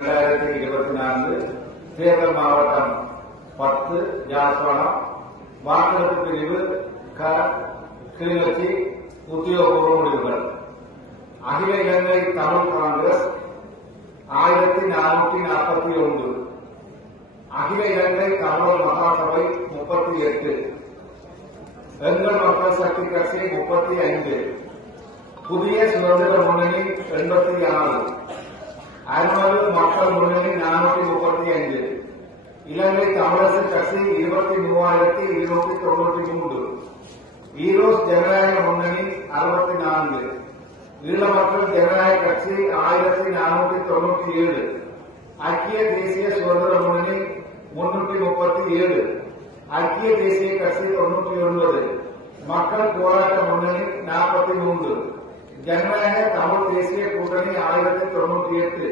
இரண்டாயிரத்தி இருபத்தி நான்கு சேலம் மாவட்டம் பத்து யாழ்ப்பாணம். வாக்களிப்பு பிரிவு க கிளிநொச்சி உத்தியோகபூர்வ முடிவுகள். அகில இலங்கை தமிழ் காங்கிரஸ் ஆயிரத்தி நானூற்றி நாற்பத்தி ஒன்று. அகில இலங்கை தமிழர் மகாசபை முப்பத்தி எட்டு. எங்கள் மக்கள் சக்தி கட்சி முப்பத்தி ஐந்து. புதிய சுதந்திர முன்னணி எண்பத்தி ஆறு. அறுநூறு மக்கள் முன்னணி நானூற்றி முப்பத்தி ஐந்து. இலங்கை தமிழரசு கட்சி இருபத்தி மூவாயிரத்தி இருநூத்தி தொண்ணூற்றி மூன்று. ஈரோஸ் ஜனநாயக முன்னணி அறுபத்தி நான்கு. ஈழ மக்கள் ஜனநாயக கட்சி ஆயிரத்தி நானூற்றி தொண்ணூற்றி ஏழு. ஐக்கிய தேசிய சுதந்திர முன்னணி முன்னூற்றி முப்பத்தி ஏழு. ஐக்கிய தேசிய கட்சி தொண்ணூற்றி ஒன்பது. மக்கள் போராட்ட முன்னணி நாற்பத்தி மூன்று. ஜனநாயக தமிழ் தேசிய கூட்டணி ஆயிரத்தி தொண்ணூற்றி எட்டு.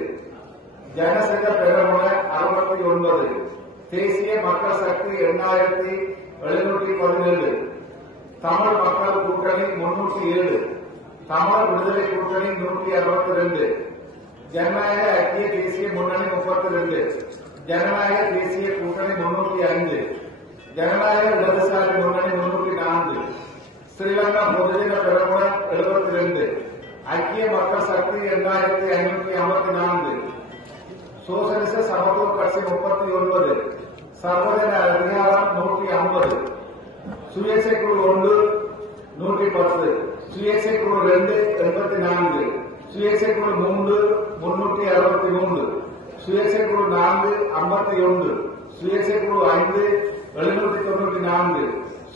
ஜனசங்க பெருமுன அறுபத்தி ஒன்பது. தேசிய மக்கள் சக்தி எண்ணாயிரத்தி எழுநூற்றி பதினேழு. தமிழ் மக்கள் கூட்டணி முன்னூற்றி ஏழு. தமிழ் விடுதலை கூட்டணி நூற்றி அறுபத்தி ரெண்டு ஜனநாயக ஐக்கிய தேசிய முன்னணி முப்பத்தி ரெண்டு ஜனநாயக தேசிய கூட்டணி முன்னூற்றி ஐந்து. ஜனநாயக இடதுசாரி முன்னணி முன்னூற்றி நான்கு. ஸ்ரீலங்கா பொதுஜன பெருமுன எழுபத்தி ரெண்டு ஐக்கிய மக்கள் சக்தி இரண்டாயிரத்தி ஐநூத்தி ஐம்பத்தி நான்கு சோசலிச சமத்துவ கட்சி முப்பத்தி ஒன்பது சர்வதேச அதிகாரம் நூற்றி ஐம்பது சுயேட்சை குழு ஒன்று நூற்றி பத்து சுயேட்சை குழு ரெண்டு எண்பத்தி நான்கு சுயேட்சை குழு மூன்று முன்னூற்றி அறுபத்தி மூன்று சுயேட்சை குழு நான்கு ஐம்பத்தி ஒன்று சுயேட்சை குழு ஐந்து எழுநூற்றி தொண்ணூற்றி நான்கு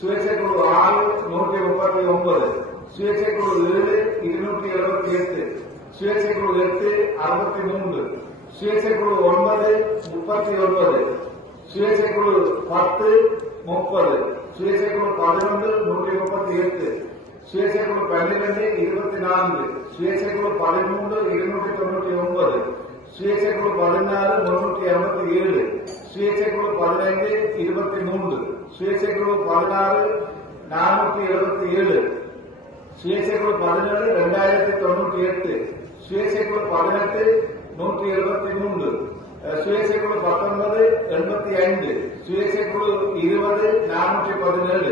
சுயேட்சை குழு ஆறு நூற்றி முப்பத்தி ஒன்பது சுயேட்சை குழு ஏழு இருநூற்றி எழுபத்தி எட்டு சுயேட்சை குழு எட்டு அறுபத்தி மூன்று சுயேட்சை குழு ஒன்பது முப்பத்தி ஒன்பது சுயேட்சை குழு பத்து முப்பது சுயேட்சை குழு பதினொன்று நூற்றி முப்பத்தி எட்டு சுயேட்சை குழு பன்னிரண்டு இருபத்தி நான்கு சுயேட்சை குழு பதிமூன்று இருநூற்றி தொண்ணூற்றி ஒன்பது சுயேட்சை குழு பதினாறு நானூற்றி எழுபத்தி ஏழு சுயேட்சை குழு பதினேழு இரண்டாயிரத்தி தொண்ணூற்றி எட்டு. சுயேட்சை குழு பதினெட்டு நூற்றி எழுபத்தி மூன்று அஹ், சுயேட்சை குழு பத்தொன்பது எண்பத்தி ஐந்து சுயேட்சை குழு இருபது நானூற்றி பதினேழு.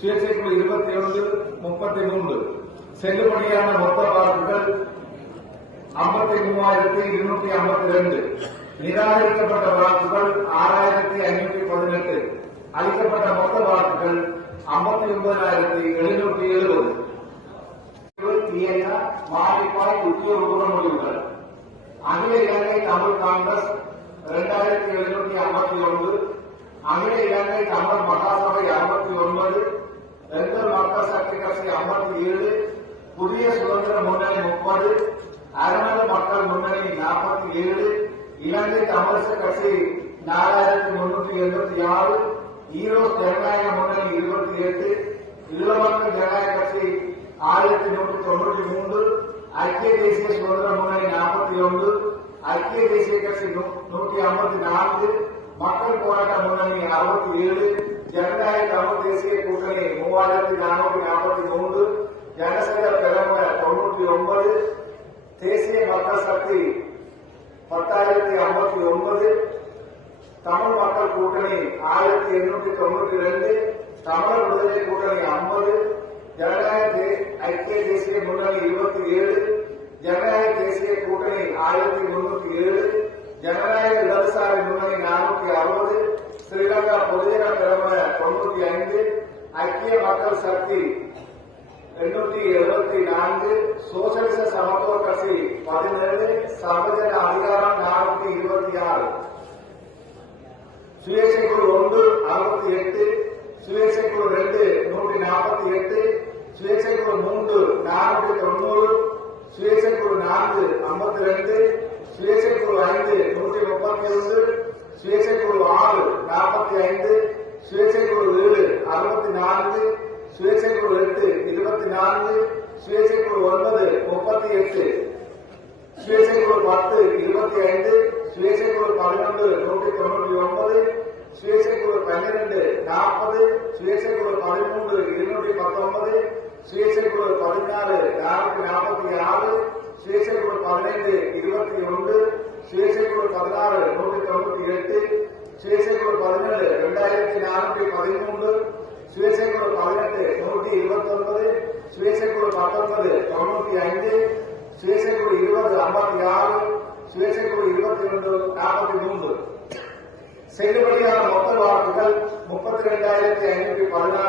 சுயேட்சை குழு இருபத்தி ஒன்று முப்பத்தி மூன்று செல்லுபடியான மொத்த வாக்குகள் ஐம்பத்தி மூவாயிரத்தி இருநூற்றி ஐம்பத்தி ரெண்டு. நிராகரிக்கப்பட்ட வாக்குகள் ஆறாயிரத்தி ஐநூற்றி பதினெட்டு. அளிக்கப்பட்ட மொத்த வாக்குகள் ஐம்பத்தி ஒன்பதாயிரத்தி எழுநூற்றி எழுபது. மாறிப்பாய் உத்தியோகபூர்வ முடிவுகள். அகில இலங்கை தமிழ் காங்கிரஸ் இரண்டாயிரத்தி எழுநூற்றி ஐம்பத்தி ஒன்று அகில இலங்கை தமிழ் மகாசபை அறுபத்தி ஒன்பது பெண்கள் மக்கள் சக்தி கட்சி ஐம்பத்தி ஏழு புதிய சுதந்திர முன்னணி முப்பது அருணல் மக்கள் முன்னணி நாற்பத்தி ஏழு இலங்கை தமிழரசு கட்சி நாலாயிரத்தி முன்னூற்றி எண்பத்தி ஆறு ஈரோஸ் ஜனநாயக முன்னணி இருபத்தி எட்டு ஈழமக்கள் ஜனநாயக கட்சி ஆயிரத்தி நூற்றி தொண்ணூற்றி மூன்று ஐக்கிய தேசிய சுதந்திர முன்னணி நாற்பத்தி ஒன்று ஐக்கிய தேசிய கட்சி நூ- நூற்றி ஐம்பத்தி நான்கு மக்கள் போராட்ட முன்னணி அறுபத்தி ஏழு ஜனநாயக தமிழ் தேசிய கூட்டணி மூவாயிரத்தி நானூற்றி நாற்பத்தி மூன்று ஜனசங்க பெரும தொண்ணூற்றி ஒன்பது தேசிய மக்கள் சக்தி பத்தாயிரத்தி ஐம்பத்தி ஒன்பது தமிழ் மக்கள் கூட்டணி ஆயிரத்தி எண்ணூற்றி தொண்ணூற்றி ரெண்டு தமிழர் விடுதலை கூட்டணி ஐம்பது ஜனநாயக தே- ஐக்கிய தேசிய முன்னணி இருபத்தி ஏழு ஜனநாயக தேசிய கூட்டணி ஆயிரத்தி முன்னூத்தி ஏழு ஜனநாயக இடதுசாரி முன்னணி நானூத்தி அறுபது ஸ்ரீலங்கா பொதுஜன பெரும தொண்ணூத்தி ஐந்து ஐக்கிய மக்கள் சக்தி எண்ணூத்தி எழுபத்தி நான்கு சோசியலிச சமத்துவ கட்சி பதினேழு சமஜன அதிகாரம் நானூத்தி இருபத்தி ஆறு. சுயேட்சை குழு ஒன்று அறுபத்தி எட்டு சுயேட்சை குழு ரெண்டு நூற்றி நாற்பத்தி எட்டு சுயேட்சை குழு மூன்று நானூற்றி தொண்ணூறு சுயேட்சை குழு நான்கு ஐம்பத்தி ரெண்டு சுயேட்சை குழு ஐந்து நூற்றி முப்பத்தி ஒன்று சுயேட்சை குழு ஆறு நாற்பத்தி ஐந்து சுயேட்சை குழு ஏழு அறுபத்தி நான்கு சுயேட்சை குழு எட்டு இருபத்தி நான்கு சுயேட்சை குழு ஒன்பது முப்பத்தி எட்டு சுயேட்சை குழு பத்து இருபத்தி ஐந்து சுயேட்சை குழு பதினொன்று நூற்றி தொண்ணூற்றி ஒன்பது சுயேட்சை குழு பன்னிரண்டு நாற்பது சுயேட்சை குழு பதிமூன்று இருநூற்றி பத்தொன்பது சுயேட்சை பதினாறு நானூத்தி நாற்பத்தி ஆறு சுயேட்சை பதினைந்து இருபத்தி ஒன்று சுயசைக்குழு பதினாறு நூற்றி தொண்ணூத்தி எட்டு சுயசைக்குழு பதினேழு இரண்டாயிரத்தி நானூற்றி பதிமூன்று சுயசைக்குழு பதினெட்டு நூற்றி இருபத்தி ஒன்பது சுயசைக்குழு பத்தொன்பது தொண்ணூத்தி ஐந்து சுயசைக்குழு இருபது ஐம்பத்தி ஆறு சுயசைக்குழு இருபத்தி ரெண்டு நாற்பத்தி மூன்று. செல்லுபடியான மொத்த வாக்குகள் முப்பத்தி ரெண்டாயிரத்தி ஐநூற்றி பதினாறு